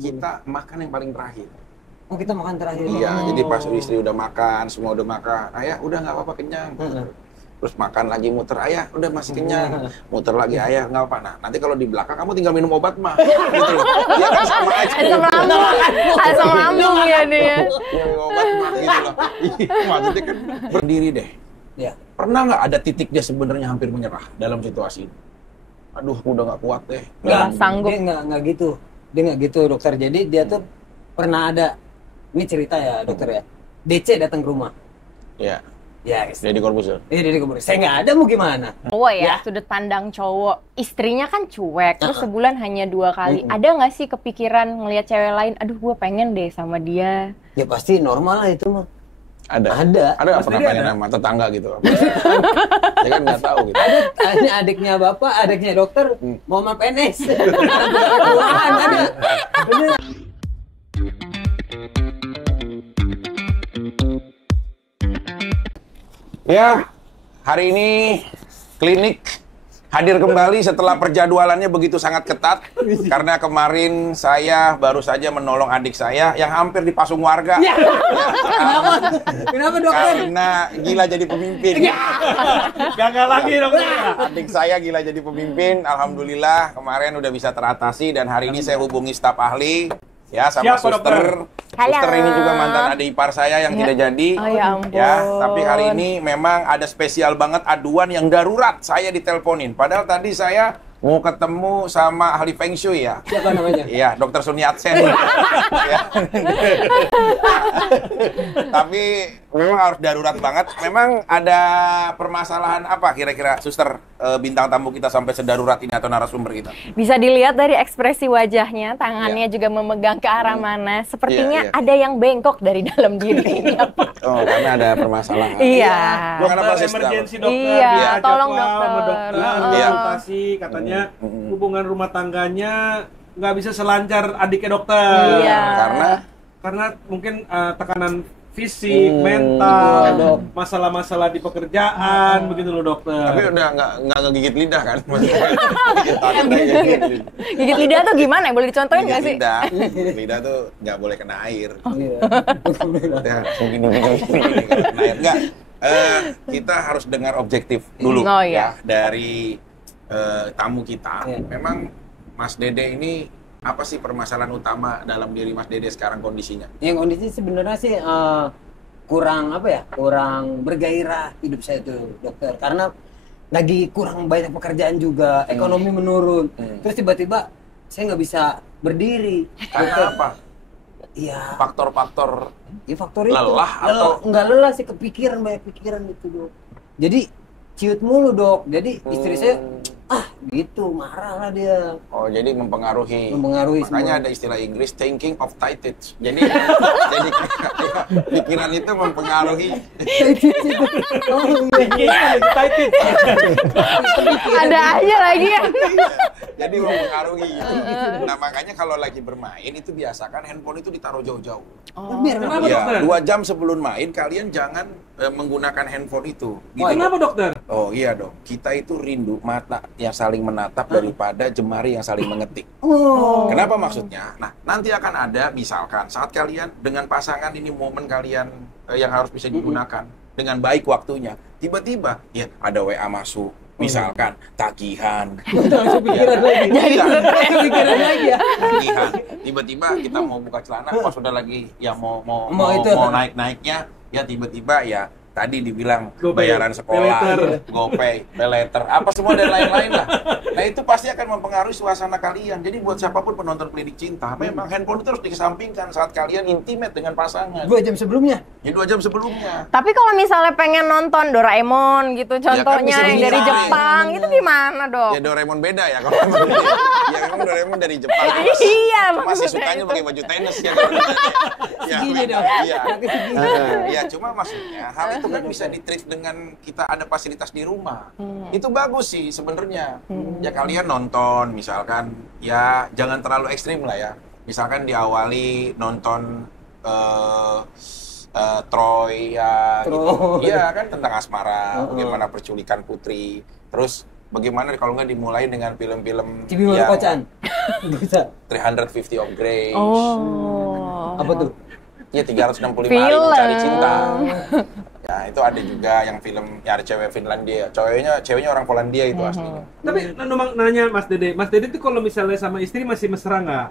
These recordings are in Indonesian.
kita makan yang paling terakhir. Oh, kita makan terakhir. Iya, jadi pas istri udah makan, semua udah makan, ayah udah nggak apa-apa kenyang. Terus makan lagi muter, ayah udah masih kenyang. Muter lagi, ayah nggak apa. Nah, nanti kalau di belakang kamu tinggal minum obat mah, gitu loh. Dia kan sama aja. Asam lambung ya dia. Minum obat mah, gitu loh. Maksudnya kan berdiri deh. Ya. Pernah nggak ada titik dia sebenarnya hampir menyerah dalam situasi ini? Aduh, udah nggak kuat deh. Nggak sanggup. Dia nggak gitu. Dia nggak gitu, dokter. Jadi dia tuh pernah ada, ini cerita ya dokter ya. DC datang ke rumah. Iya. Ya, Deddy Corbuzier. iya Deddy Corbuzier. Saya nggak ada, mau gimana? Cowok ya, sudut pandang cowok. Istrinya kan cuek, terus sebulan hanya 2 kali. Ada nggak sih kepikiran ngelihat cewek lain, aduh gue pengen deh sama dia? Ya pasti normal lah itu mah. Ada nggak pernah pengen sama tetangga gitu? Ya kan nggak tahu gitu. Ada, ini adiknya bapak, adiknya dokter, mau sama PNS. Ada. Bener. Ya, hari ini klinik hadir kembali setelah perjadwalannya begitu sangat ketat. Karena kemarin saya baru saja menolong adik saya yang hampir dipasung warga. Ya. Kenapa dokter? Karena gila jadi pemimpin. Gagal lagi dokter. Adik saya gila jadi pemimpin. Alhamdulillah kemarin udah bisa teratasi dan hari ini saya hubungi staf ahli. Ya, sama Siapa, suster. dokter? Suster ini juga mantan adik ipar saya yang tidak jadi. Oh ya ampun. Ya, tapi hari ini memang ada spesial banget aduan yang darurat. Saya diteleponin. Padahal tadi saya mau ketemu sama ahli Feng Shui ya. Siapa namanya? Iya, Dr. Sun Yat-sen. Ya. Tapi memang harus darurat banget. Memang ada permasalahan apa kira-kira suster bintang tamu kita sampai sedarurat ini atau narasumber kita? Bisa dilihat dari ekspresi wajahnya, tangannya juga memegang ke arah mana. Sepertinya Iya, iya. ada yang bengkok dari dalam diri ini. Oh, karena ada permasalahan. Iya. Bukan apa sih, Emergensi dokter. Iya, dia tolong, jadwal dokter. sama dokter, Iya. konsultasi katanya hubungan rumah tangganya nggak bisa selancar adiknya dokter. Iya. Karena mungkin tekanan fisik, mental, masalah-masalah di pekerjaan, begitu loh dokter. tapi udah nggak ngegigit lidah kan? Maksudnya, gigit tangan aja, gigit lidah. Gigit lidah tuh gimana? Boleh dicontohin nggak sih? Lidah tuh nggak boleh kena air. Iya. Ya, mungkin kena air. Nggak, kita harus dengar objektif dulu Oh, iya. ya dari tamu kita. Iya. Memang Mas Dede ini apa sih permasalahan utama dalam diri Mas Dede sekarang kondisinya? Yang kondisi sebenarnya sih kurang apa ya? Kurang bergairah hidup saya tuh dokter. Karena lagi kurang banyak pekerjaan juga, ekonomi menurun. Terus tiba-tiba saya nggak bisa berdiri. Karena apa? Iya. Faktor-faktor Ya faktor itu. Lelah atau- Nggak lelah sih, kepikiran, banyak pikiran itu dok. Jadi ciut mulu dok. Jadi istri saya gitu marah lah dia. Oh, jadi mempengaruhi. semua. Makanya ada istilah Inggris thinking of tighted. Jadi pikiran itu mempengaruhi. Ada aja lagi ya. Jadi mempengaruhi. Nah, makanya kalau lagi bermain itu biasakan handphone itu ditaruh jauh-jauh. Biar Kenapa Ya, dokter? 2 jam sebelum main kalian jangan menggunakan handphone itu. Gitu Kenapa loh. dokter? Oh iya dong. Kita itu rindu mata yang saling menatap daripada jemari yang saling mengetik. Kenapa maksudnya? Nah, nanti akan ada misalkan saat kalian dengan pasangan ini momen kalian yang harus bisa digunakan dengan baik waktunya. Tiba-tiba ya ada WA masuk. Misalkan tagihan. pikiran lagi. Pikiran lagi ya. Tagihan. Tiba-tiba kita mau buka celana pas sudah lagi ya mau itu. naik-naiknya ya tiba-tiba ya tadi dibilang GoPay, bayaran sekolah, paylater. GoPay, paylater, apa semua dan lain-lain lah. Nah itu pasti akan mempengaruhi suasana kalian. Jadi buat siapapun penonton Klinik Cinta, memang handphone itu harus dikesampingkan saat kalian intimate dengan pasangan. 2 jam sebelumnya. Ya 2 jam sebelumnya. Tapi kalau misalnya pengen nonton Doraemon gitu contohnya bisa yang dari dihindari. Jepang, itu gimana dok? Ya Doraemon beda ya kalau ya memang Doraemon dari Jepang. Iya, Masih maksudnya sukanya itu. pakai baju tenis ya. Segini dong. Iya. Kaki segini. Ya cuma maksudnya hal itu kan bisa di-treat dengan kita ada fasilitas di rumah. Itu bagus sih sebenarnya. Ya kalian nonton misalkan ya jangan terlalu ekstrim lah ya. Misalkan diawali nonton Troy ya gitu. Troy. Iya kan tentang asmara, bagaimana perculikan putri. Terus bagaimana kalau nggak dimulai dengan film-film Cibimang yang Kocan. Bisa. 350 of Grey. Oh. Apa tuh? Iya, 365 hari Film. mencari cinta. Ya, itu ada juga yang film, ya ada cewek Finlandia. Ceweknya orang Polandia itu aslinya. Tapi nanya Mas Dede itu kalau misalnya sama istri masih mesra nggak?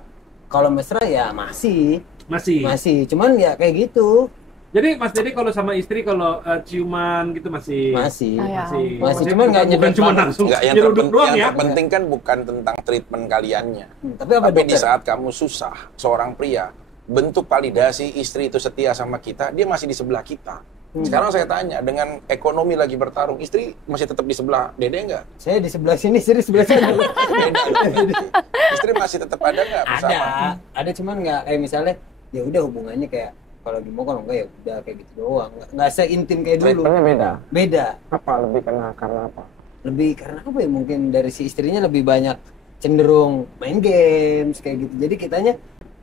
Kalau mesra ya masih. Masih. Cuman ya kayak gitu. Jadi Mas Dede kalau sama istri kalau ciuman gitu masih. Masih. Masih. Cuman nggak bukan nyedot cuma banget. langsung Enggak, nyeruduk doang yang ya. terpenting kan bukan tentang treatment kaliannya. Tapi apa Tapi di dokter? saat kamu susah, seorang pria bentuk validasi istri itu setia sama kita, dia masih di sebelah kita. Sekarang saya tanya, dengan ekonomi lagi bertarung, istri masih tetap di sebelah Dede nggak? Saya di sebelah sini, istri di sebelah sana. Beda loh. Istri masih tetap ada nggak bersama? Ada cuman nggak kayak misalnya ya udah hubungannya kayak kalau lagi mau kalau enggak ya udah kayak gitu doang. Nggak seintim kayak dulu. Treatmentnya Beda. apa lebih karena apa? Lebih karena apa ya? Mungkin dari si istrinya lebih banyak cenderung main games kayak gitu. Jadi kitanya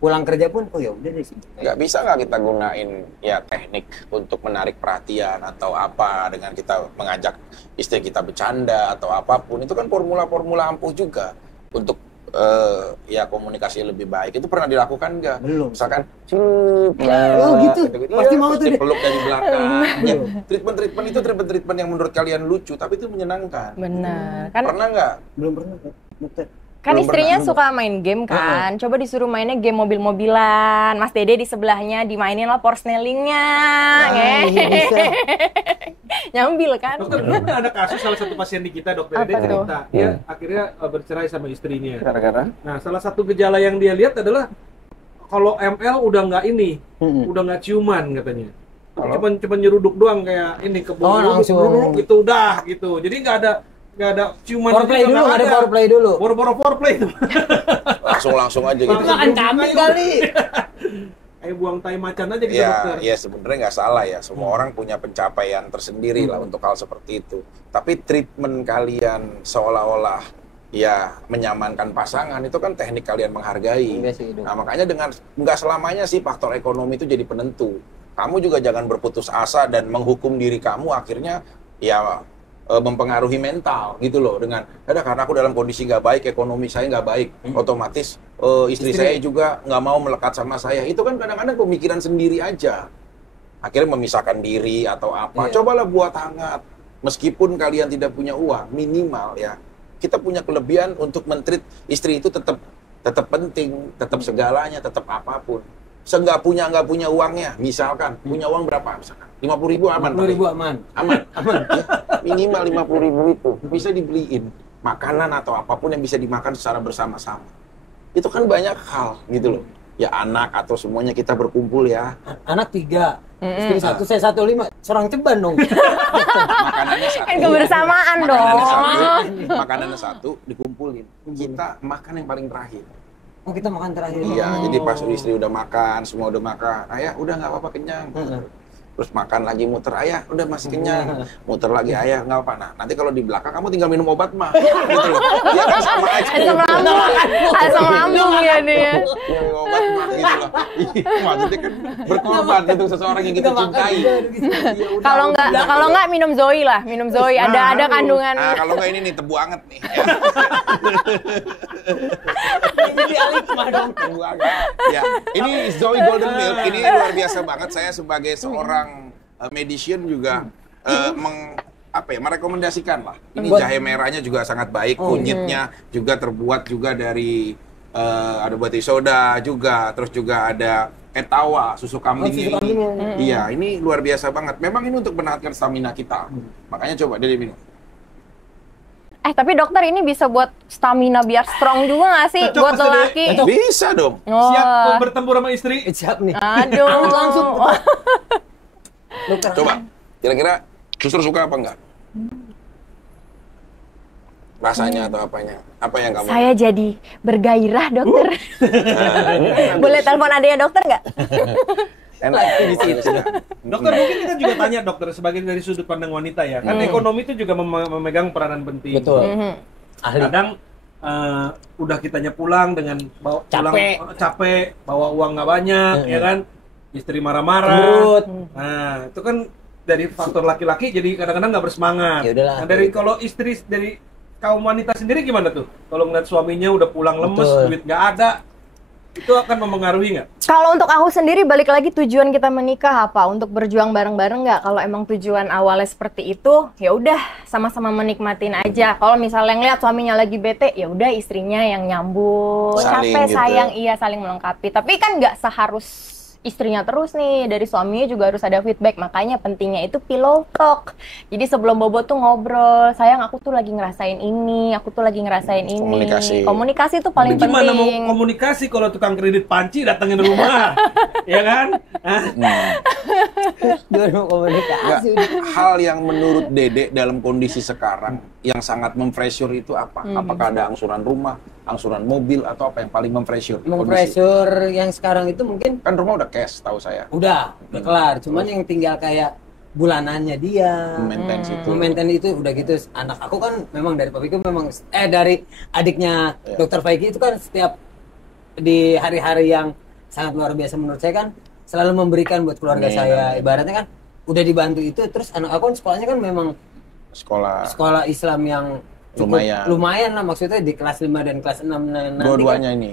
pulang kerja pun oh ya udah deh sih. Nggak bisa nggak kita gunain ya teknik untuk menarik perhatian atau apa dengan kita mengajak istri kita bercanda atau apapun, itu kan formula-formula ampuh juga untuk ya komunikasi lebih baik. Itu pernah dilakukan nggak? Belum. Misalkan Oh gitu. Pasti mau tuh deh. peluk dari belakang. Ya, treatment itu treatment yang menurut kalian lucu tapi itu menyenangkan. Benar. Kan Pernah nggak? Belum pernah, dokter. kan Belum istrinya pernah. suka main game kan. Coba disuruh mainnya game mobil-mobilan. Mas Dede di sebelahnya dimainin lah Porsnellingnya. iya bisa. Nyambil kan? Dokter, dulu kan ada kasus salah satu pasien di kita, dokter Apa dia tuh? cerita, dia akhirnya bercerai sama istrinya. Gara-gara? Nah, salah satu gejala yang dia lihat adalah kalau ML udah nggak ini, udah nggak ciuman katanya. Cuman nyeruduk doang kayak ini ke Oh, langsung. nyeruduk itu udah gitu. Jadi nggak ada ciuman. Foreplay dulu, ada foreplay dulu. Boro-boro foreplay itu. Langsung aja gitu. Itu kan kambing kali. Kayak buang tai macan aja gitu, Ya, dokter. ya sebenarnya nggak salah ya. Semua orang punya pencapaian tersendiri lah untuk hal seperti itu. Tapi treatment kalian seolah-olah ya menyamankan pasangan itu kan teknik kalian menghargai. Iya sih, Dok. Nah makanya dengan nggak selamanya sih faktor ekonomi itu jadi penentu. Kamu juga jangan berputus asa dan menghukum diri kamu akhirnya ya mempengaruhi mental gitu loh dengan karena aku dalam kondisi nggak baik, ekonomi saya nggak baik, otomatis istri saya juga nggak mau melekat sama saya. Itu kan kadang-kadang pemikiran sendiri aja, akhirnya memisahkan diri atau apa. Iya. Cobalah buat hangat, meskipun kalian tidak punya uang, minimal ya kita punya kelebihan untuk men-treat istri itu tetap penting, tetap segalanya, tetap apapun. Nggak punya uangnya, misalkan punya uang berapa misalkan 50.000 aman. 50.000 aman. Aman. Ya, minimal 50.000 itu bisa dibeliin makanan atau apapun yang bisa dimakan secara bersama-sama. Itu kan banyak hal gitu loh. Ya anak atau semuanya kita berkumpul ya. Anak 3, istri 1, saya 1, 5. Seorang ceban dong. Makanannya satu. Kan kebersamaan Makanannya satu dikumpulin. Kita makan yang paling terakhir. Oh kita makan terakhir. Iya, jadi pas istri udah makan, semua udah makan. Ayah udah nggak apa-apa kenyang. Terus makan lagi muter, ayah udah masih kenyang. Muter lagi, ayah nggak apa. Nah, nanti kalau di belakang kamu tinggal minum obat mah. Gitu loh. Ya kan sama aja. Asam lambung ya dia. Minum obat mah gitu loh. Maksudnya kan berkorban untuk seseorang yang kita cintai. Ya udah, Kalau nggak minum Zoe lah, minum Zoe. Ada kandungan. Nah, kalau nggak ini nih tebu anget nih. Jadi alikma dong. Tebu anget. Ya, ini Zoe Golden Milk. Ini luar biasa banget. Saya sebagai seorang medicine juga merekomendasikan lah. Ini jahe merahnya juga sangat baik, kunyitnya juga terbuat juga dari ada batik soda juga, terus juga ada etawa, susu kambing ini. Iya, ini luar biasa banget. Memang ini untuk meningkatkan stamina kita. Makanya coba dia minum. Tapi dokter ini bisa buat stamina biar strong juga nggak sih Cocok buat Mas Dede. lelaki? Bisa dong. Siap bertempur sama istri. Siap nih. Aduh. Langsung. Dokter. Coba, kira-kira suster suka apa enggak? Rasanya atau apanya? Apa yang kamu? Saya jadi bergairah dokter. Boleh telepon adanya dokter nggak? Enak di situ. Dokter, mungkin kita juga tanya dokter sebagai dari sudut pandang wanita ya. Kan ekonomi itu juga memegang peranan penting. Betul. Ahli. Kadang udah kitanya pulang dengan capek, bawa uang nggak banyak, ya kan? Istri marah-marah. Cemberut. Nah, itu kan dari faktor laki-laki jadi kadang-kadang nggak bersemangat. Ya udahlah. Nah, dari kalau istri dari kaum wanita sendiri gimana tuh? Kalau ngeliat suaminya udah pulang lemes, Betul. duit nggak ada, itu akan mempengaruhi nggak? Kalau untuk aku sendiri balik lagi tujuan kita menikah apa? Untuk berjuang bareng-bareng nggak? Kalau emang tujuan awalnya seperti itu, ya udah sama-sama menikmatin aja. Kalau misalnya ngeliat suaminya lagi bete, ya udah istrinya yang nyambut, Saling capek gitu. sayang, iya saling melengkapi. Tapi kan nggak seharus istrinya terus nih, dari suaminya juga harus ada feedback. Makanya pentingnya itu pillow talk. Jadi sebelum bobo tuh ngobrol, sayang aku tuh lagi ngerasain ini, aku tuh lagi ngerasain ini. Komunikasi. Komunikasi tuh paling Tapi gimana mau penting. komunikasi kalau tukang kredit panci datangin rumah, ya kan? Hah? Dua Nggak, komunikasi udah. hal yang menurut Dede dalam kondisi sekarang yang sangat mempressure itu apa? Apakah ada angsuran rumah, angsuran mobil, atau apa yang paling mempressure? Kondisi. Pressure yang sekarang itu mungkin Kan rumah udah cash, tahu saya. udah kelar. Cuman yang tinggal kayak bulanannya dia. Maintenance itu. Memaintain itu udah gitu. Anak aku kan memang dari papiku memang dari adiknya Iya. Dokter Faiki itu kan setiap di hari-hari yang sangat luar biasa menurut saya kan selalu memberikan buat keluarga Amin, saya. amin. Ibaratnya kan udah dibantu itu, terus anak aku kan sekolahnya kan memang sekolah Islam yang cukup lumayan lah, maksudnya di kelas 5 dan kelas 6 nanti Dua-duanya kan, ini.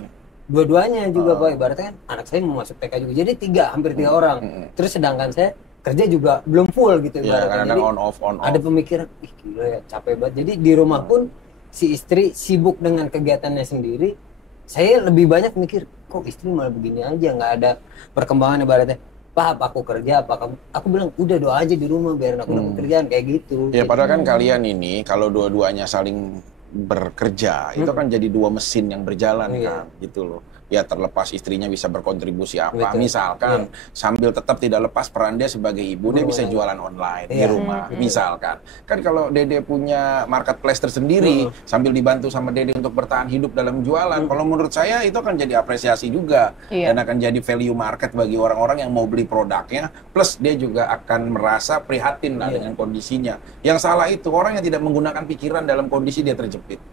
dua-duanya juga Pak, ibaratnya kan anak saya mau masuk TK juga, jadi hampir tiga orang. Terus sedangkan saya kerja juga belum full gitu Ya, ibaratnya. kadang-kadang Jadi on off. ada pemikiran, ih gila ya capek banget. Jadi di rumah pun si istri sibuk dengan kegiatannya sendiri, saya lebih banyak mikir kok istri malah begini aja, nggak ada perkembangan ibaratnya. Pak, apa aku kerja, apa kamu? Aku bilang udah doa aja di rumah biar aku dapat kerjaan kayak gitu. Ya padahal kan kalian ini kalau dua-duanya saling bekerja itu kan jadi dua mesin yang berjalan Iya. kan gitu loh. Ya terlepas istrinya bisa berkontribusi apa, Betul. misalkan sambil tetap tidak lepas peran dia sebagai ibu, dia bisa jualan online di Iya. rumah, misalkan. Kan kalau Dede punya marketplace tersendiri sambil dibantu sama Dede untuk bertahan hidup dalam jualan, kalau menurut saya itu akan jadi apresiasi juga Iya. dan akan jadi value market bagi orang-orang yang mau beli produknya, plus dia juga akan merasa prihatin lah dengan kondisinya. Yang salah itu orang yang tidak menggunakan pikiran dalam kondisi dia terjepit.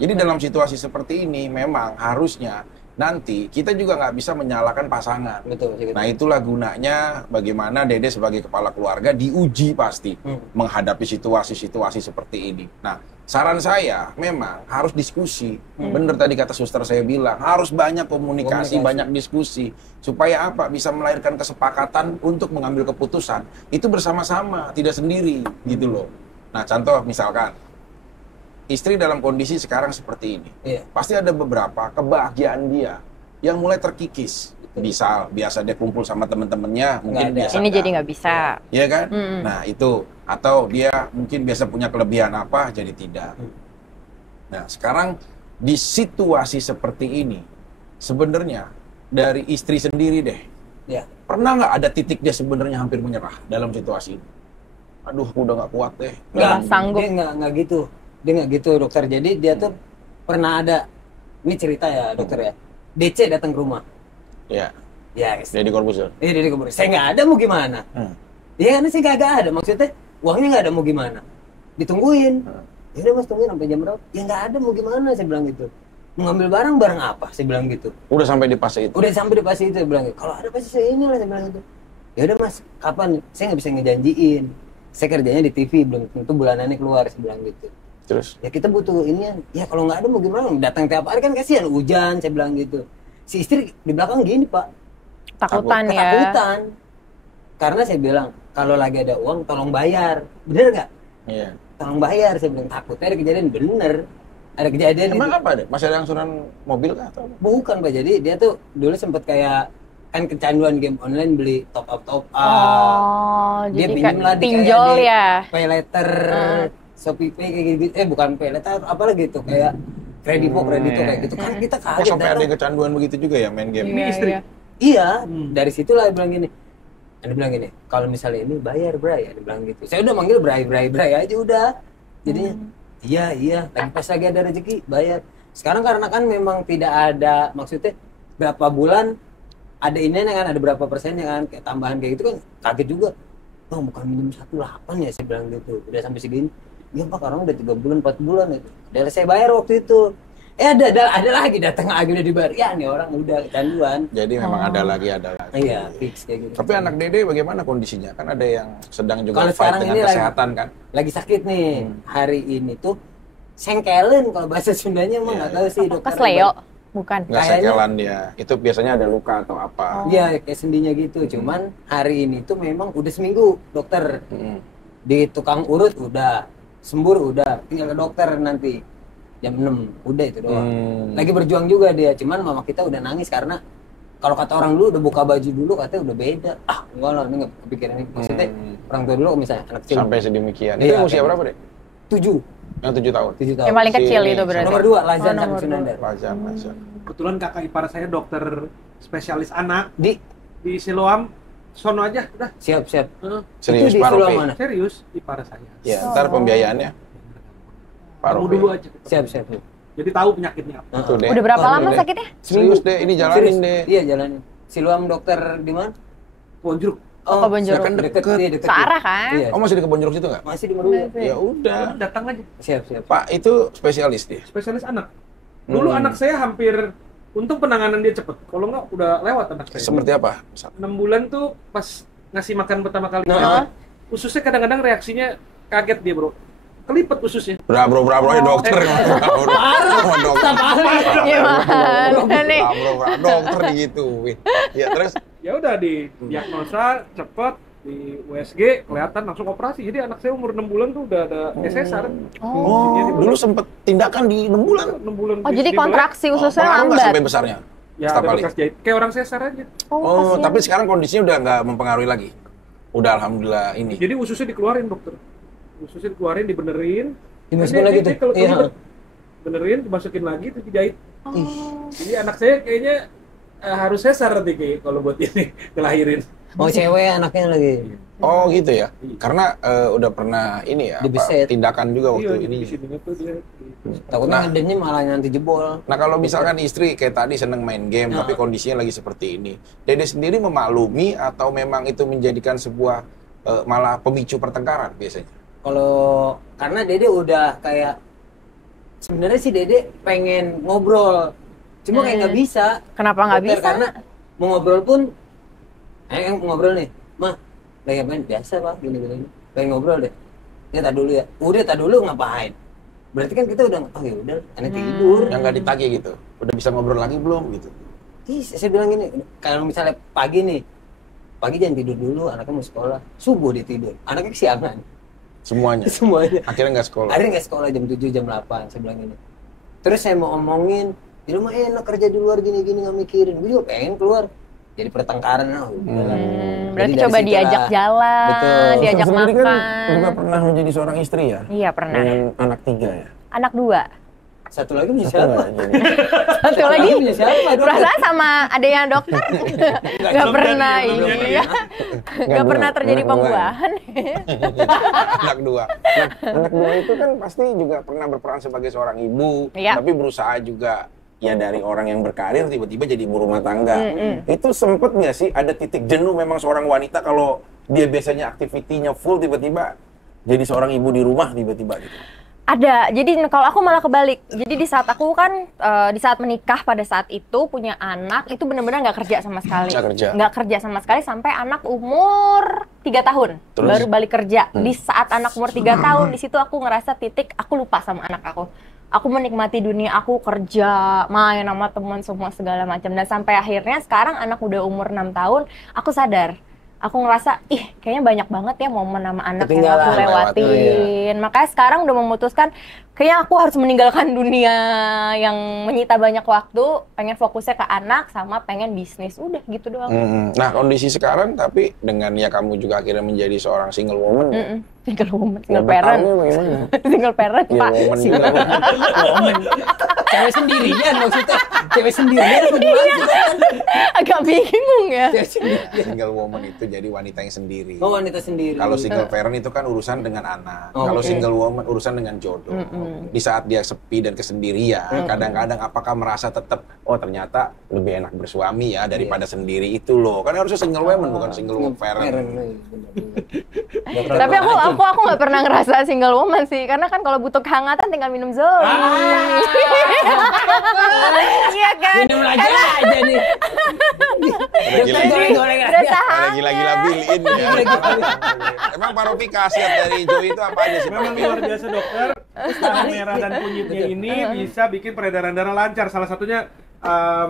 Jadi dalam situasi seperti ini memang harusnya nanti kita juga nggak bisa menyalahkan pasangan. Betul, gitu. Nah itulah gunanya bagaimana Dede sebagai kepala keluarga diuji pasti menghadapi situasi-situasi seperti ini. Nah saran saya memang harus diskusi. Bener tadi kata suster saya bilang harus banyak komunikasi, banyak diskusi supaya apa bisa melahirkan kesepakatan untuk mengambil keputusan itu bersama-sama, tidak sendiri gitu loh. Nah contoh misalkan istri dalam kondisi sekarang seperti ini, pasti ada beberapa kebahagiaan dia yang mulai terkikis. Misal biasa dia kumpul sama teman-temannya, mungkin biasa Ini jadi nggak bisa. Iya kan? Nah itu, atau dia mungkin biasa punya kelebihan apa, jadi tidak. Nah sekarang di situasi seperti ini, sebenarnya dari istri sendiri deh, pernah nggak ada titik dia sebenarnya hampir menyerah dalam situasi ini? Aduh, aku udah nggak kuat deh. Nggak sanggup. Dia nggak gitu. Dia nggak gitu dokter. Jadi dia tuh pernah ada, ini cerita ya dokter ya. DC datang ke rumah. Ya, Ya, Deddy Corbuzier. iya dia keburu. Saya nggak ada mau gimana? Iya kan sih nggak ada. Maksudnya uangnya nggak ada mau gimana? Ditungguin. Ya udah mas tungguin sampai jam berapa? Ya nggak ada mau gimana? Saya bilang gitu. Mau ngambil barang apa? Saya bilang gitu. Udah sampai di fase itu. Udah sampai di fase itu saya bilang gitu. Kalau ada pasti saya ini lah saya bilang gitu. Ya udah mas, kapan? Saya nggak bisa ngejanjiin. Saya kerjanya di TV, belum tentu bulanannya keluar. Saya bilang gitu. Terus? Ya kita butuh ini ya kalau nggak ada mau gimana, datang tiap hari kan kasihan hujan, saya bilang gitu. Si istri di belakang gini pak, Takutan ya. ketakutan karena saya bilang kalau lagi ada uang tolong bayar, bener nggak? Iya. Tolong bayar, saya bilang takutnya ada kejadian, bener ada kejadian. Emang itu. apa deh? Masih ada angsuran mobil kah atau apa? Bukan pak, jadi dia tuh dulu sempet kayak kan kecanduan game online, beli top up Oh, dia jadi pinjam lah di pinjol kayak di ya. pay letter, Shopee Pay kayak gitu, bukan pay letter, apa lagi gitu kayak Kredivo kayak gitu kan kita Oh, kaget. sampai ada yang kecanduan begitu juga ya main game? Iya, istri. iya. Iya, dari situlah dia bilang gini. Dia bilang gini, kalau misalnya ini bayar Bray, dia bilang gitu. Saya udah manggil Bray aja udah. Jadinya iya, lagi pas lagi ada rezeki bayar. Sekarang karena kan memang tidak ada, maksudnya berapa bulan ada ini kan, ada berapa persennya kan, kayak tambahan kayak gitu kan kaget juga. Bang bukan minjem 18 ya, saya bilang gitu. Udah sampai segini. Iya Pak, karena udah 3 bulan 4 bulan itu. Udah saya bayar waktu itu. Ada lagi datang lagi udah dibayar. Ya nih orang udah kecanduan. Jadi memang ada lagi. Iya, fix kayak gitu. Tapi anak Dede bagaimana kondisinya? Kan ada yang sedang juga Kalau fight sekarang dengan ini kesehatan kan? lagi sakit nih. Hari ini tuh sengkelen kalau bahasa Sundanya mah nggak tahu sih dokter. Pas Leo, bukan. Nggak Kayaknya- sekelan dia. Itu biasanya ada luka atau apa. Iya kayak sendinya gitu. Cuman hari ini tuh memang udah seminggu dokter di tukang urut udah, sembur udah, tinggal ke dokter nanti jam 6 udah itu doang. Lagi berjuang juga dia. Cuman mama kita udah nangis karena kalau kata orang dulu udah buka baju dulu katanya udah beda. Enggak lah, ini nggak kepikiran ini. Maksudnya orang tua dulu misalnya anak kecil Sampai sedemikian. Iya, Itu usia kayak berapa deh? 7 Yang 7 tahun. tahun. Yang paling kecil Si- itu berarti. Nomor 2 Lazan Oh, sama nomor Sunandar. Lazan, Lazan. Kebetulan kakak ipar saya dokter spesialis anak Di di Siloam. Sono aja, udah. siap. Serius Itu di Pak Siloam Ropi? mana? Serius ipar saya. Ya, ntar pembiayaannya Pak Kamu Ropi. dulu aja. Siap. Jadi tahu penyakitnya apa. Tuh, deh. Udah berapa Oh, lama deh. sakitnya? Serius deh, ini jalanin Serius? deh. Iya jalanin. Siloam dokter di mana? Ponjruk. Oh, Kebonjeruk. kan deket. Iya, deket. Searah kan? Iya. Oh, masih di Kebonjeruk situ nggak? Masih di Meruya. Ya udah. Datang aja. Siap. Pak, itu spesialis dia. Spesialis anak. Dulu anak saya hampir, untung penanganan dia cepet. Kalau nggak udah lewat anak saya. Seperti apa? 6 bulan tuh pas ngasih makan pertama kali. Nah. Ususnya kadang-kadang reaksinya kaget dia bro. Kelipet ususnya. Bro, ya dokter. Bro, dokter. Gimana nih? Bro, dokter digituin. Ya terus Ya udah di diagnosa cepet di USG kelihatan langsung operasi. Jadi anak saya umur 6 bulan tuh udah ada sesar. oh, dulu sempet tindakan di 6 bulan. 6 bulan. Oh, jadi kontraksi ususnya Pengaruh nggak lambat. sampai besarnya? Ya Setiap ada kali? bekas jahit. Kayak orang sesar aja. Oh, kasihan. tapi sekarang kondisinya udah nggak mempengaruhi lagi. Udah alhamdulillah ini. Jadi ususnya dikeluarin dokter. Ususnya dikeluarin, dibenerin. Dimasukin Kan lagi dia tuh. kalau Iya. kelibet, benerin, dimasukin lagi, terus dijahit. Jadi anak saya kayaknya harus sesar nanti kayak kalau buat ini ngelahirin. Oh cewek anaknya lagi. Oh gitu ya. Karena udah pernah ini ya, apa, Dibeset. tindakan juga waktu Iya, ini. di sininya tuh dia. Takutnya Nah. ngedennya malah nanti jebol. Nah kalau misalkan istri kayak tadi seneng main game, tapi kondisinya lagi seperti ini, Dede sendiri memaklumi atau memang itu menjadikan sebuah malah pemicu pertengkaran biasanya? Kalau karena Dede udah kayak sebenarnya sih Dede pengen ngobrol, cuma kayak nggak bisa. Kenapa nggak Dokter, bisa? Karena mau ngobrol pun, ngobrol nih, mah, lagi main biasa pak, gini. Pengen ngobrol deh. Ya tak dulu ya. Udah tak dulu ngapain? Berarti kan kita udah, oh ya udah, aneh tidur. Yang nggak ditagih gitu, udah bisa ngobrol lagi belum gitu? Ih, saya bilang gini, kalau misalnya pagi nih, pagi jangan tidur dulu, anaknya mau sekolah. Subuh dia tidur, anaknya kesiangan. Semuanya. Semuanya. Akhirnya nggak sekolah. Akhirnya nggak sekolah jam 7, jam 8, saya bilang gini. Terus saya mau omongin, di rumah enak kerja di luar gini-gini nggak mikirin. Gue juga pengen keluar. Jadi pertengkaran, oh, udahlah. Berarti Jadi dari coba situlah. diajak jalan, Betul. diajak Sendiri makan. kan juga pernah menjadi seorang istri ya? Iya pernah. Dengan anak 3 ya? Anak 2. Satu lagi punya siapa? Satu lagi. punya siapa? Perasaan sama adanya dokter nggak pernah belum jadi. iya nggak Dua, pernah terjadi anak dua. pembuahan. Anak 2. Nah, anak 2 itu kan pasti juga pernah berperan sebagai seorang ibu, Iya. tapi berusaha juga ya dari orang yang berkarir tiba-tiba jadi ibu rumah tangga. Itu sempet nggak sih ada titik jenuh memang seorang wanita kalau dia biasanya aktivitinya full tiba-tiba jadi seorang ibu di rumah tiba-tiba gitu? Ada, jadi kalau aku malah kebalik. Jadi di saat aku kan, di saat menikah pada saat itu punya anak, itu benar-benar nggak kerja sama sekali. Nggak kerja. Nggak kerja sama sekali sampai anak umur 3 tahun. Terus? Baru balik kerja. Di saat anak umur 3 tahun, di situ aku ngerasa titik, aku lupa sama anak aku. Aku menikmati dunia aku, kerja, main sama teman semua segala macam. Dan sampai akhirnya sekarang anak udah umur 6 tahun, aku sadar. Aku ngerasa, kayaknya banyak banget ya momen sama anak yang aku Ketinggalan. lewatin. Makanya sekarang udah memutuskan, kayaknya aku harus meninggalkan dunia yang menyita banyak waktu, pengen fokusnya ke anak, sama pengen bisnis. Udah gitu doang. Nah kondisi sekarang tapi dengan ya kamu juga akhirnya menjadi seorang single woman. Ya? Single woman, single Ya, parent. bertahunnya bagaimana? Single parent, Ya, Pak. woman Single juga. woman. Cewek sendirian maksudnya. Cewek sendirian apa gimana? Agak bingung ya. Cewek sendirian. Single woman itu jadi wanita yang sendiri. Oh wanita sendiri. Kalau single parent itu kan urusan dengan anak. Oh, Kalau oke. single woman urusan dengan jodoh. Di saat dia sepi dan kesendirian, kadang-kadang apakah merasa tetap oh ternyata lebih enak bersuami ya daripada sendiri itu loh. Kan harusnya single woman bukan single parent. Tapi aku nggak pernah ngerasa single woman sih, karena kan kalau butuh kehangatan tinggal minum Zoe. Iya kan? Minum aja nih. Ada gila- Goreng-goreng Udah aja. ada gila-gila bilin ya. Emang Pak Rofi khasiat dari Joey itu apa aja sih? Pak Memang Rofi? luar biasa dokter. darah merah dan kunyitnya ini bisa bikin peredaran darah lancar. Salah satunya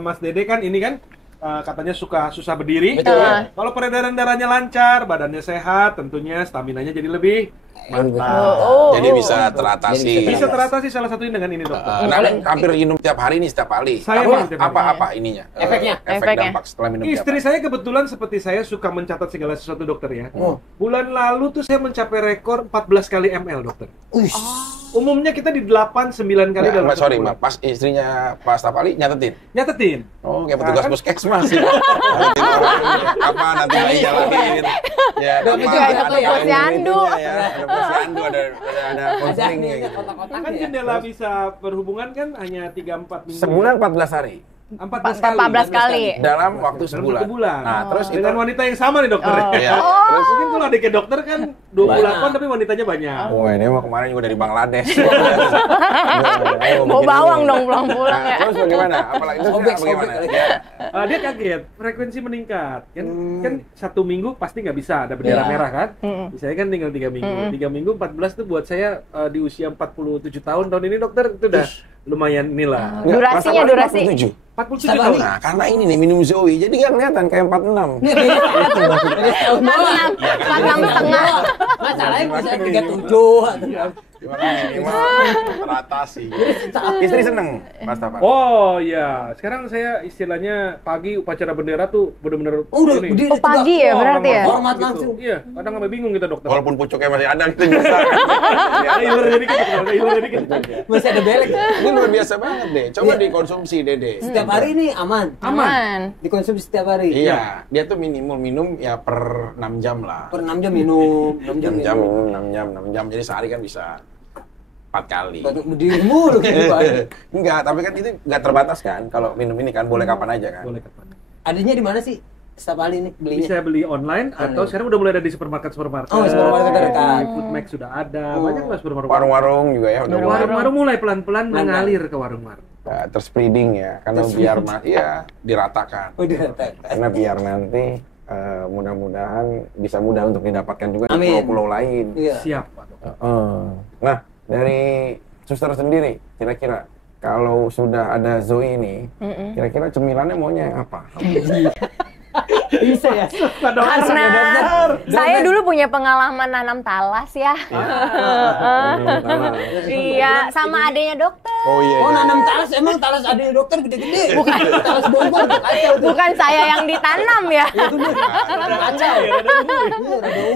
Mas Dede kan ini kan katanya susah berdiri. Betul. Kalau peredaran darahnya lancar, badannya sehat, tentunya staminanya jadi lebih mantap. Jadi bisa teratasi. Bisa teratasi salah satunya dengan ini, dokter. Nah, hampir minum tiap hari nih setiap kali. Saya minum tiap hari. Apa ininya? Efeknya? Efek Efeknya. dampak setelah minum tiap Istri hari. saya kebetulan seperti saya suka mencatat segala sesuatu, dokter ya. Bulan lalu tuh saya mencapai rekor 14 kali ml, dokter. Umumnya kita di 8-9 kali dalam satu Sorry, bulan. Mbak. Pas istrinya Pak Stafali nyatetin. Nyatetin. Oh, kayak petugas Kan? puskesmas ya. Nyatetin orang, apa nanti lagi jalanin. Ya, Udah apa, bisa ada yang posyandu. ininya ya, ada posyandu, ada konselingnya gitu. kotak-kotak Kan jendela bisa berhubungan kan hanya 3-4 minggu. Sebulan 14 hari 14 kali. 14 kali. dalam waktu Dalam sebulan. 1 bulan. Nah, terus itu Dengan wanita yang sama nih, dokter. ya. Terus mungkin kalau adiknya dokter kan 28 tapi wanitanya banyak. Wah, ini mah kemarin juga dari Bangladesh. Mau bawang dong pulang-pulang Nah, ya. terus bagaimana? Apalagi itu Sobek, bagaimana? sobek. Ya. Dia kaget, frekuensi meningkat. Kan 1 minggu pasti nggak bisa ada bendera Iya. merah kan? Saya kan tinggal 3 minggu. 3 minggu 14 tuh buat saya di usia 47 tahun ini dokter itu udah lumayan inilah. Durasinya, durasi. 47. 47 Sabar tahun. nih. Nah, karena ini nih minum Zoe, jadi nggak kelihatan kayak 46. 46 setengah. Masalahnya bisa 37. Gimana minimal teratasi. Istri seneng, Mas Tafa. Oh iya, sekarang saya istilahnya pagi upacara bendera tuh bener-bener Udah, ini. berdiri Oh, pagi ya tegak. berarti ya? Hormat Gitu. langsung. Iya, kadang sampai bingung kita dokter. Walaupun pucuknya masih ada, kita bisa. Ada iler dikit, ada iler dikit. Masih ada belek. Ini luar biasa banget deh. Coba Iya. dikonsumsi, Dede. Setiap hari ini aman. Aman. Dikonsumsi setiap hari. Iya, dia tuh minimal minum ya per 6 jam lah. Per 6 jam minum. 6 jam 6 jam minum. minum 6 jam. Jadi sehari kan bisa 4 kali. Batuk berdiri mulu kehidupan. Enggak, tapi kan itu enggak terbatas kan. Kalau minum ini kan boleh kapan aja kan. Boleh kapan? Adanya di mana sih? Setiap hari ini belinya. Bisa beli online atau sekarang udah mulai ada di supermarket. Oh, supermarket ada dekat. Di Foodmax sudah ada. Banyak lah supermarket. Warung-warung juga ya udah mulai. Warung-warung mulai pelan-pelan mengalir ke warung-warung. Terspreading ya, karena biar diratakan. Oh, dia Karena biar nanti mudah-mudahan bisa mudah untuk didapatkan juga di Amin. pulau-pulau lain. Iya. Siap, Pak Dokter. Nah, dari suster sendiri, kira-kira kalau sudah ada Zoe ini, kira-kira cemilannya maunya yang apa? Bisa ya. Karena saya dulu punya pengalaman nanam talas ya. Iya, sama adanya dokter. Oh iya. Oh, nanam talas, emang talas adanya dokter gede-gede. Bukan. Talas Bogor tuh kacau tuh. Bukan saya yang ditanam ya. Itu nih. Kacau.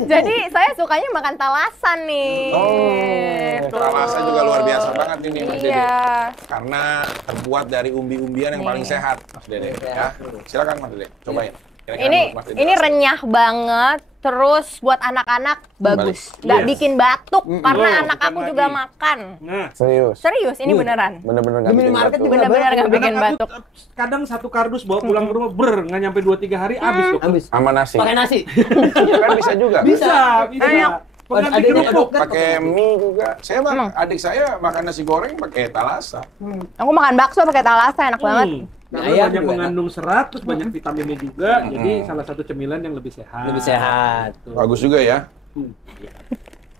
Jadi saya sukanya makan talasan nih. Talasa juga luar biasa banget ini Mas Dede. Iya. Karena terbuat dari umbi-umbian yang paling sehat, Mas Dede. Ya, silakan Mas Dede, cobain. Kira-kira Ini menurut Mas Dede ini rasanya. renyah banget. Terus buat anak-anak bagus. Nggak Yes. bikin batuk karena anak bukan aku juga lagi. makan. Nah, Serius. Serius, ini beneran. Bener-bener Di nggak bikin minimarket batuk. juga Bener-bener nggak bikin anak batuk. aku kadang satu kardus bawa pulang ke rumah nggak nyampe 2-3 hari habis dokter. Habis. Sama nasi. Pakai nasi. Kan bisa juga. Bisa. Enak. Pengganti Adanya kerupuk. dokter Pakai mie juga. Saya mah adik saya makan nasi goreng pakai talasa. Aku makan bakso pakai talasa, enak banget. Karena Ayam banyak juga mengandung serat, terus banyak vitaminnya juga. Jadi salah satu cemilan yang lebih sehat. Lebih sehat. Bagus juga ya.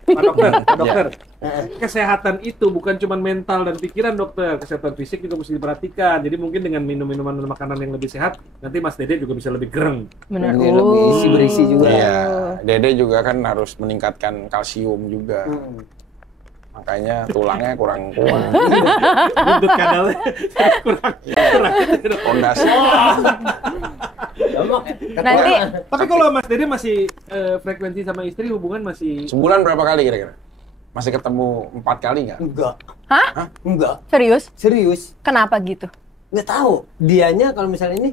Pak dokter, kesehatan itu bukan cuma mental dan pikiran dokter, kesehatan fisik juga mesti diperhatikan. Jadi mungkin dengan minum minuman dan makanan yang lebih sehat, nanti Mas Dede juga bisa lebih gereng. Bener. Lebih berisi juga. Iya, Dede juga kan harus meningkatkan kalsium juga. Makanya tulangnya kurang kuat. Buntut kadalnya kurang. Fondasi. Nanti Tapi kalau Mas Dede masih frekuensi sama istri hubungan masih Sebulan berapa kali kira-kira? Masih ketemu 4 kali nggak? Enggak. Hah? Enggak. Serius? Serius. Kenapa gitu? Nggak tahu. Dianya kalau misalnya ini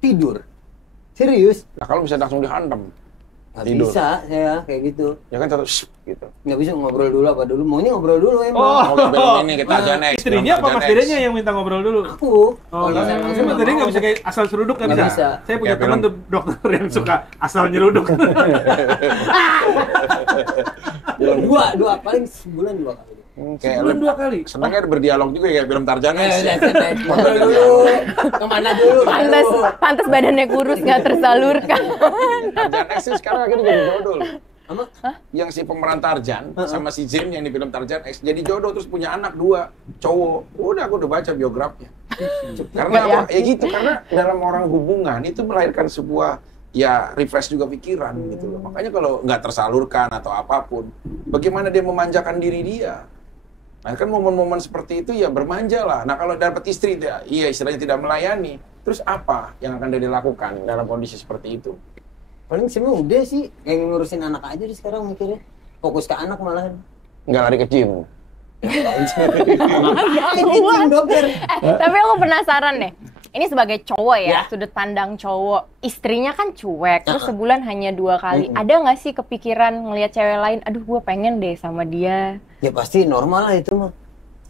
tidur. Serius. Nah kalau bisa langsung dihantam, Nggak tidur. bisa saya kayak gitu. Ya kan satu gitu. Nggak bisa ngobrol dulu apa dulu. Maunya ngobrol dulu emang. Oh, film ini kita aja next. istrinya apa Mas Dedenya yang minta ngobrol dulu? Aku. Oh, Kalau saya langsung Mas Dede nggak bisa kayak asal seruduk nggak Nggak bisa. bisa. Saya punya Kayak teman film. tuh dokter yang suka asal nyeruduk. dua paling sebulan 2 kali. Kayak Sebulan lu 2 kali. senangnya berdialog juga kayak film Tarzan. Ngobrol dulu. Kemana dulu? Pantes badannya kurus nggak tersalurkan. Tarzan X sih sekarang akhirnya jadi jodoh. Sama? Yang si pemeran Tarzan sama si Jim yang di film Tarzan X jadi jodoh terus punya anak 2 cowok. Udah aku udah baca biografinya. Karena apa? Ya gitu, karena dalam orang hubungan itu melahirkan sebuah ya refresh juga pikiran gitu loh. Makanya kalau nggak tersalurkan atau apapun, bagaimana dia memanjakan diri dia? Nah kan momen-momen seperti itu ya bermanja lah. Nah kalau dapat istri, iya istilahnya tidak melayani, terus apa yang akan dia lakukan dalam kondisi seperti itu? Paling sebenarnya udah sih, yang ngurusin anak aja di sekarang mikirnya. Fokus ke anak malahan. Nggak lari ke gym. Ngapain dokter? Tapi aku penasaran deh. Ini sebagai cowok ya, sudut pandang cowok. Istrinya kan cuek, terus sebulan hanya 2 kali. Ada nggak sih kepikiran ngelihat cewek lain, aduh gue pengen deh sama dia? Ya pasti normal lah itu mah.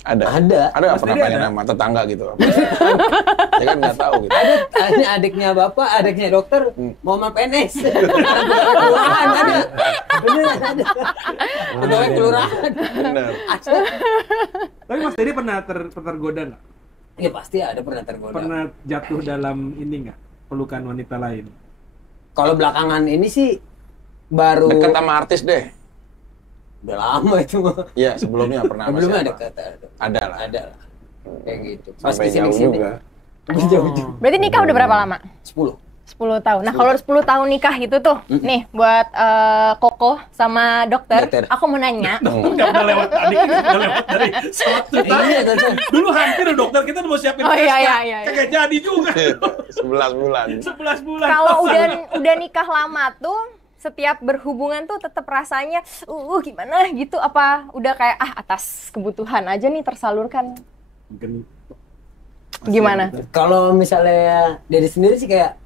Ada nggak pernah tanya nama tetangga gitu? Ya kan nggak tahu gitu. Ada adiknya bapak, adiknya dokter, mau sama PNS. Kelurahan ada. Beneran ada. Pegawai kelurahan. Bener. Tapi Mas Dedi pernah tergoda nggak? Ya pasti ada pernah tergoda. Pernah jatuh dalam ini nggak? Pelukan wanita lain? Kalau belakangan ini sih baru. Deket sama artis deh. Udah lama itu mah. Iya sebelumnya pernah. Sebelumnya ada kata. Ada lah. Ada lah. Kayak gitu. Sampai jauh juga. Jauh. Berarti nikah udah berapa lama? 10. 10 tahun. Nah, kalau 10 tahun nikah gitu tuh, nih buat Koko sama dokter, aku mau nanya. Udah lewat tadi, udah lewat dari salat Iya, dokter. Dulu hampir dokter kita udah mau siapin Oh, iya, pesta. iya. Kagak jadi juga. 11 bulan. 11 bulan. Kalau udah nikah lama tuh, setiap berhubungan tuh tetap rasanya gimana gitu, apa udah kayak atas kebutuhan aja nih tersalurkan? Mungkin Gimana? Kalau misalnya dari sendiri sih kayak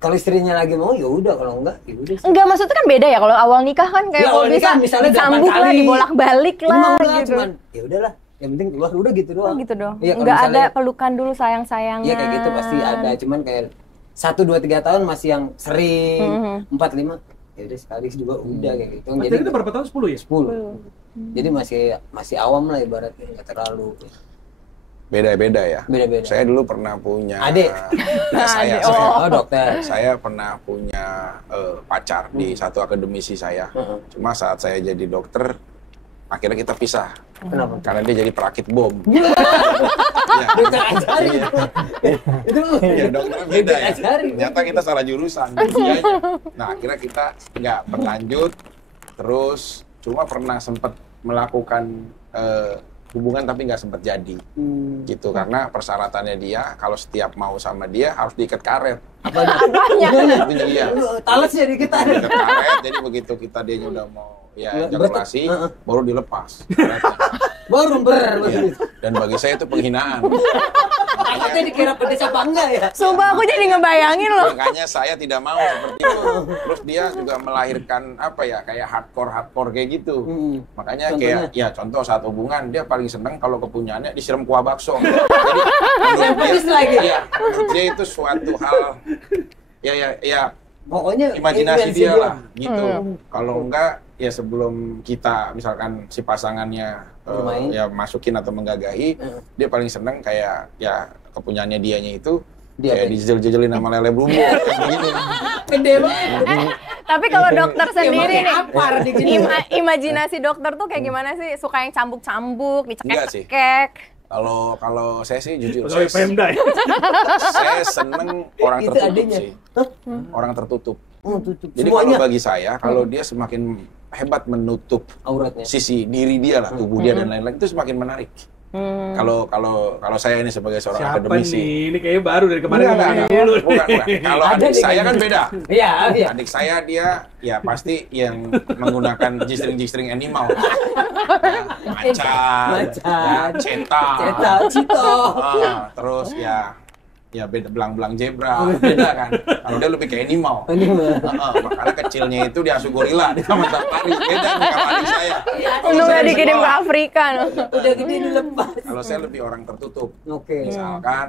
kalau istrinya lagi mau ya udah, kalau enggak ya udah sih. Enggak, maksudnya kan beda ya. Kalau awal nikah kan kayak Ya, kalau awal bisa nikah misalnya disambung 8 lah, kali. dibolak-balik Ini mah lah enggak, gitu. cuman ya udahlah, yang penting keluar udah gitu Oh doang. gitu dong. Iya, kalau Enggak ada misalnya- pelukan dulu sayang-sayangnya. Iya kayak gitu pasti ada, cuman kayak 1, 2, 3 tahun masih yang sering, 4, 5 ya udah sekali juga udah kayak gitu. Mas Jadi Dedi itu berapa tahun? 10 ya? 10. Jadi masih awam lah ibaratnya, nggak terlalu. Beda-beda ya. Beda-beda. Saya dulu pernah punya. Adik. Nah, saya. Oh dokter. Saya pernah punya pacar di satu akademisi saya. Cuma saat saya jadi dokter, akhirnya kita pisah. Kenapa? Karena dia jadi perakit bom. Dokter ajari itu. Itu Ya dokter beda ya. Ajari. Ternyata kita salah jurusan. Dianya. Nah akhirnya kita nggak berlanjut. Terus cuma pernah sempat melakukan hubungan tapi nggak sempat jadi. Gitu karena persyaratannya dia kalau setiap mau sama dia harus diikat karet. Banyak. Itu dia. Talas jadi kita. Diikat karet. Jadi begitu kita dianya udah mau ya ejakulasi baru dilepas. Baru Iya. Dan bagi saya itu penghinaan. Takutnya dikira pedes apa enggak ya? Sumpah aku jadi ngebayangin loh. Makanya saya tidak mau seperti itu. Terus dia juga melahirkan apa ya kayak hardcore kayak gitu. Makanya Contohnya? kayak ya contoh saat hubungan dia paling seneng kalau kepunyaannya disiram kuah bakso. Jadi Yang pedes lagi. Iya, menurut dia itu suatu hal ya Pokoknya imajinasi invensi dia lah gitu. Kalau enggak ya sebelum kita misalkan si pasangannya Bermain. ya masukin atau menggagahi, dia paling seneng kayak ya kepunyaannya dianya itu Dia kayak dijejel-jejelin sama lele bumbu kayak begini. Gede banget. Tapi kalau dokter sendiri pakai nih, apar di sini. imajinasi dokter tuh kayak gimana sih? Suka yang cambuk-cambuk, Enggak sih. dicekek-cekek. Kalau saya sih jujur Pegawai Pemda ya? saya seneng orang Itu tertutup adanya. sih. Orang tertutup. Tutup. Jadi Semuanya kalau bagi saya kalau dia semakin hebat menutup auratnya. sisi diri dia lah, tubuh dia dan lain-lain itu semakin menarik. Kalau saya ini sebagai seorang Siapa akademisi. nih? Ini kayaknya baru dari kemarin Enggak, ngomongin enggak. dulu. Bukan. Kalau Ada adik nih saya kan kayaknya. beda. Iya, iya. Adik saya dia ya pasti yang menggunakan jistring animal. Macan, Macan. cetak, Cito. terus ya beda belang-belang zebra, beda kan. Kalau dia lebih kayak animal. Makanya kecilnya itu diasuh gorila di taman safari, beda nih sama adik saya. Kalau Untung saya nggak dikirim ke sekolah, Afrika. No. Udah gede dilepas. kalau saya lebih orang tertutup. Oke. Misalkan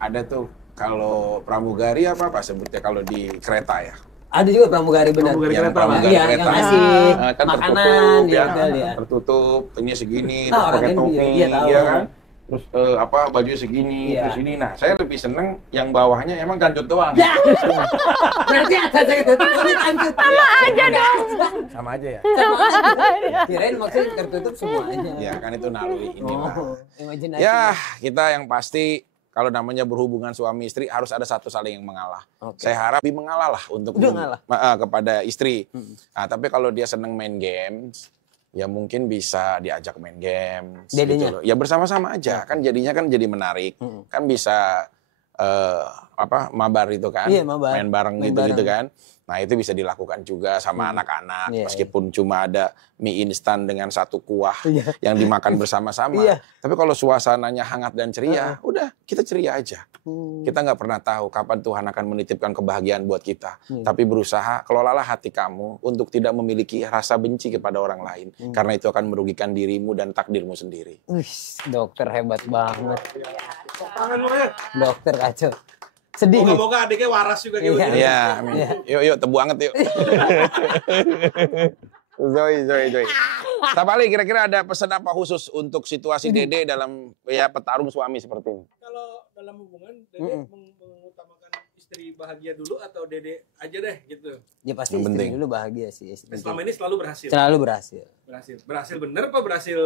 ada tuh kalau pramugari apa sebutnya kalau di kereta ya. Ada juga pramugari benar. Pramugari Yang kereta. pramugari Iya, yang kereta. ngasih Kan makanan tertutup, di ya, hotel ya. tertutup, ini segini, Ah, terus orang pakai kan topi, iya, tahu. ya kan. terus baju segini, Iya. terus ini. Nah, saya lebih seneng yang bawahnya emang kancut doang. Ya. Berarti atasnya tertutup, kulit kancut. Sama aja dong. Sama aja ya. Sama aja. Kirain maksudnya tertutup semuanya. Ya kan itu naluri inilah. Imajinasi. Ya, kita yang pasti kalau namanya berhubungan suami istri harus ada satu saling yang mengalah. Oke. Saya harap lebih mengalah lah untuk Udah ngalah. kepada istri. Nah, tapi kalau dia seneng main games, ya mungkin bisa diajak main games. Dedenya? Gitu loh. Ya bersama-sama aja, kan jadinya kan jadi menarik. Kan bisa mabar itu kan, Iya, mabar. main bareng Main gitu-gitu bareng. kan. Nah itu bisa dilakukan juga sama anak-anak, Iya, meskipun cuma ada mie instan dengan satu kuah Iya. yang dimakan bersama-sama. Iya. Tapi kalau suasananya hangat dan ceria, udah kita ceria aja. Kita nggak pernah tahu kapan Tuhan akan menitipkan kebahagiaan buat kita. Tapi berusaha, kelolalah hati kamu untuk tidak memiliki rasa benci kepada orang lain. Karena itu akan merugikan dirimu dan takdirmu sendiri. Wih, dokter hebat banget. Tangan lu ya. Dokter kacau. Sedih nih. Moga-moga adiknya waras juga kayak Iya. begini. Iya, amin. Yuk, tebu banget yuk. Zoe. Tapali, kira-kira ada pesan apa khusus untuk situasi Dede dalam petarung suami seperti ini? Kalau dalam hubungan, Dede mengutamakan istri bahagia dulu atau Dede aja deh gitu. Ya pasti Yang istri penting. dulu bahagia sih. Istri Selama ini selalu berhasil. selalu berhasil. Berhasil bener apa berhasil?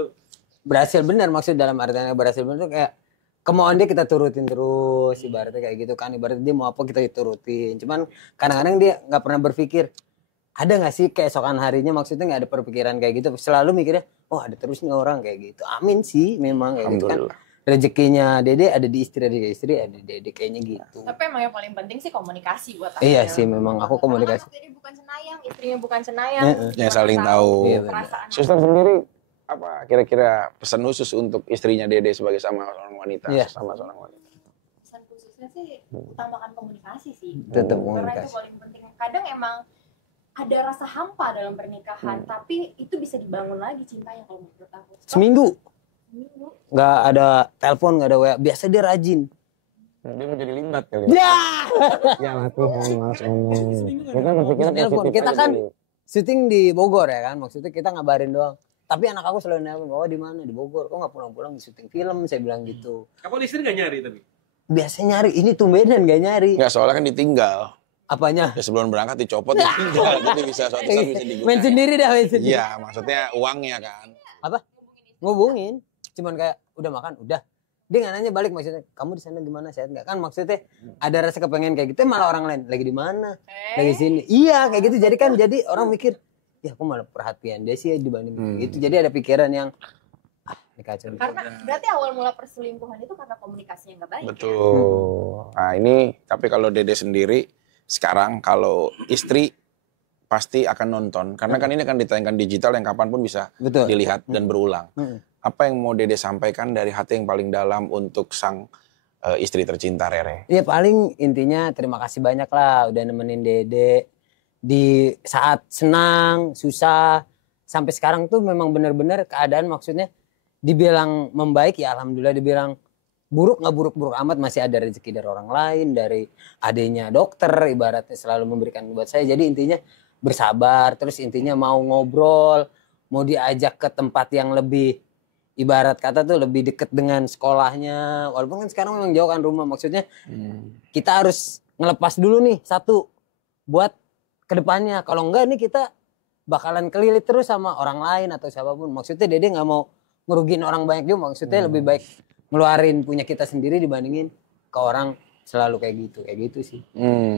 Berhasil benar, maksud dalam artian berhasil benar tuh kayak kemauan dia kita turutin terus, ibaratnya kayak gitu kan. Ibaratnya dia mau apa kita turutin. Cuman kadang-kadang dia nggak pernah berpikir ada nggak sih keesokan harinya, maksudnya nggak ada perpikiran kayak gitu. Selalu mikirnya, oh ada terus nih orang kayak gitu. Amin sih memang kayak gitu kan. Rezekinya Dede ada di istri, ada di istri, ada di Dede kayaknya gitu. Tapi emang yang paling penting sih komunikasi buat aku. Iya ya. sih memang aku komunikasi. Karena ini bukan cenayang, istrinya bukan cenayang. Ya, saling tahu. Iya, benar. Perasaan. Suster sendiri, apa kira-kira pesan khusus untuk istrinya Dede sebagai sama seorang wanita? Iya. Sama seorang wanita. Pesan khususnya sih utamakan komunikasi sih. Tetap Karena itu komunikasi. paling penting. Kadang emang ada rasa hampa dalam pernikahan, tapi itu bisa dibangun lagi cintanya kalau menurut aku. Seminggu Seminggu. nggak ada telepon, nggak ada WA. Biasa dia rajin. Dia mau jadi limbat kali. Ya. Ya latihan mas ngomong. Kita berpikiran Telepon. positif Kita aja kan dulu. syuting di Bogor ya kan, maksudnya kita ngabarin doang. Tapi anak aku selalu nelpon, bahwa di mana, di Bogor. Kok nggak pulang-pulang di syuting film? Saya bilang gitu. Apa istri nggak nyari tapi? Biasanya nyari, ini tumbenan nggak nyari. Nggak, soalnya kan ditinggal. Apanya? Ya sebelum berangkat dicopot ditinggal. Jadi bisa suatu saat bisa digunakan. Main sendiri dah, main sendiri. Iya, maksudnya uangnya kan. Apa? Ngubungin. Cuman kayak udah makan, udah. Dia nggak nanya balik, maksudnya kamu di sana gimana, sehat nggak? Kan maksudnya ada rasa kepengen kayak gitu, malah orang lain lagi di mana, lagi sini. Iya kayak gitu. Jadi kan jadi orang mikir, ya aku malah perhatian dia sih dibanding itu. Jadi ada pikiran yang ini kacau. Karena berarti awal mula perselingkuhan itu karena komunikasinya nggak baik. Betul. Nah ini, tapi kalau Dede sendiri, sekarang kalau istri pasti akan nonton. Karena kan ini akan ditayangkan digital yang kapanpun bisa Betul. dilihat dan berulang. Apa yang mau Dede sampaikan dari hati yang paling dalam untuk sang istri tercinta Rere? Ya paling intinya terima kasih banyak lah udah nemenin Dede di saat senang, susah. Sampai sekarang tuh memang benar-benar keadaan maksudnya dibilang membaik ya alhamdulillah, dibilang buruk nggak buruk-buruk amat, masih ada rezeki dari orang lain, dari adanya dokter ibaratnya selalu memberikan buat saya. Jadi intinya bersabar, terus intinya mau ngobrol, mau diajak ke tempat yang lebih ibarat kata tuh lebih deket dengan sekolahnya, walaupun kan sekarang memang jauh kan rumah, maksudnya kita harus ngelepas dulu nih satu buat kedepannya. Kalau enggak nih kita bakalan kelilit terus sama orang lain atau siapapun. Maksudnya Dede nggak mau ngerugiin orang banyak juga, maksudnya lebih baik ngeluarin punya kita sendiri dibandingin ke orang selalu kayak gitu sih.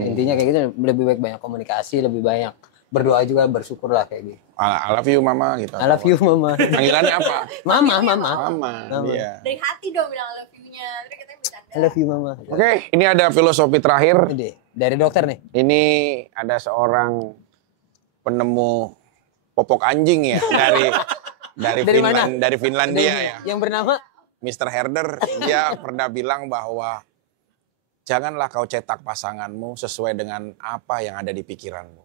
Intinya kayak gitu, lebih baik banyak komunikasi, lebih banyak berdoa juga, bersyukur lah kayak gitu. I love you mama gitu. I love you mama. Panggilannya apa? Mama. Mama. Iya. Dari hati dong bilang I love you-nya. Terus kita bercanda. I love you mama. Oke, ini ada filosofi terakhir. Ide dari dokter nih. Ini ada seorang penemu popok anjing ya Dari mana? dari Finlandia ya. Yang bernama Mr. Herder, dia pernah bilang bahwa janganlah kau cetak pasanganmu sesuai dengan apa yang ada di pikiranmu.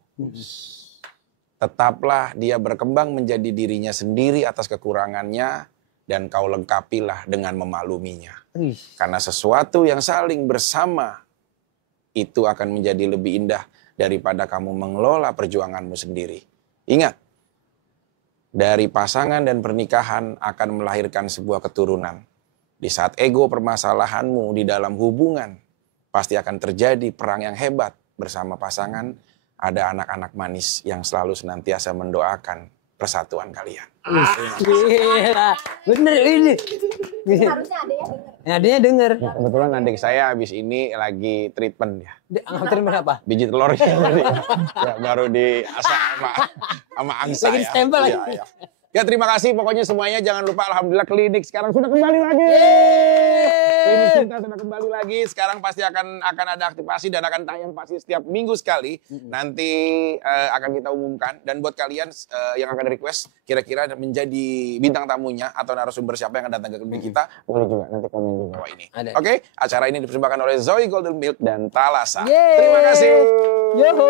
Tetaplah dia berkembang menjadi dirinya sendiri atas kekurangannya dan kau lengkapilah dengan memakluminya. Karena sesuatu yang saling bersama itu akan menjadi lebih indah daripada kamu mengelola perjuanganmu sendiri. Ingat, dari pasangan dan pernikahan akan melahirkan sebuah keturunan. Di saat ego permasalahanmu di dalam hubungan, pasti akan terjadi perang yang hebat bersama pasangan. Ada anak-anak manis yang selalu senantiasa mendoakan persatuan kalian. Gila, bener ini. Harusnya adanya denger. Adanya denger. Kebetulan adik saya habis ini lagi treatment ya. Nganterin berapa? Biji telur ya, baru diasah sama angsa Lagi ya. stempel lagi. Iya, iya. Ya terima kasih pokoknya semuanya, jangan lupa alhamdulillah klinik sekarang sudah kembali lagi. Klinik kita sudah kembali lagi. Sekarang pasti akan ada aktivasi dan akan tayang pasti setiap minggu sekali. Nanti akan kita umumkan, dan buat kalian yang akan request kira-kira menjadi bintang tamunya atau narasumber siapa yang akan datang ke klinik kita, boleh juga nanti komen di bawah ini. Oke, acara ini dipersembahkan oleh Zoe Golden Milk dan Thalassa. Terima kasih. Yoho.